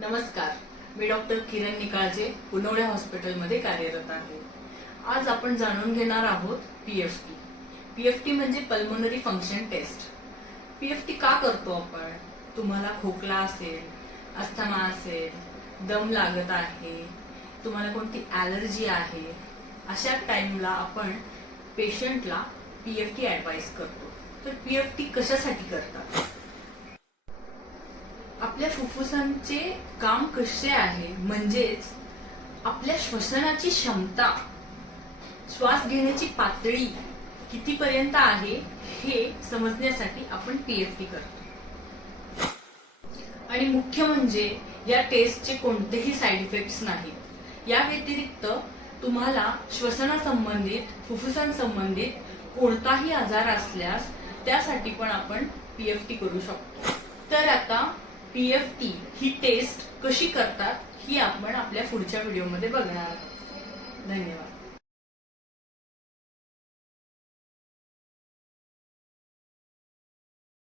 नमस्कार, मी डॉक्टर किरण निकाळजे पुनवडे हॉस्पिटलमध्ये कार्यरत आहे। आज आपण जाणून घेणार आहोत पीएफटी। पीएफटी म्हणजे पल्मोनरी फंक्शन टेस्ट। पीएफटी का करतो आपण? तुम्हाला खोकला असेल, अस्थमा असेल, दम लागत आहे, तुम्हाला कोणती ॲलर्जी आहे, अशा टाइमला आपण पेशंटला पीएफटी ॲडवाइस करतो। तर पीएफटी कशासाठी करतात? आपल्या फुफ्फुसांचे काम कसे आहे म्हणजेच आपल्या श्वसनाची क्षमता, श्वास घेण्याची पातळी कितीपर्यंत आहे हे समजण्यासाठी आपण पीएफटी करतो। आणि मुख्य म्हणजे या टेस्टचे कोणतेही साइड इफेक्ट्स नाहीत। या व्यतिरिक्त तुम्हाला श्वसनासंबंधित, फुफ्फुसांसंबंधित कोणताही आजार असल्यास त्यासाठी पण आपण पीएफटी करू शकतो। तर आता पीएफटी ही टेस्ट कशी करतात ही आपण आपल्या पुढच्या व्हिडिओमध्ये बघणार आहोत। धन्यवाद।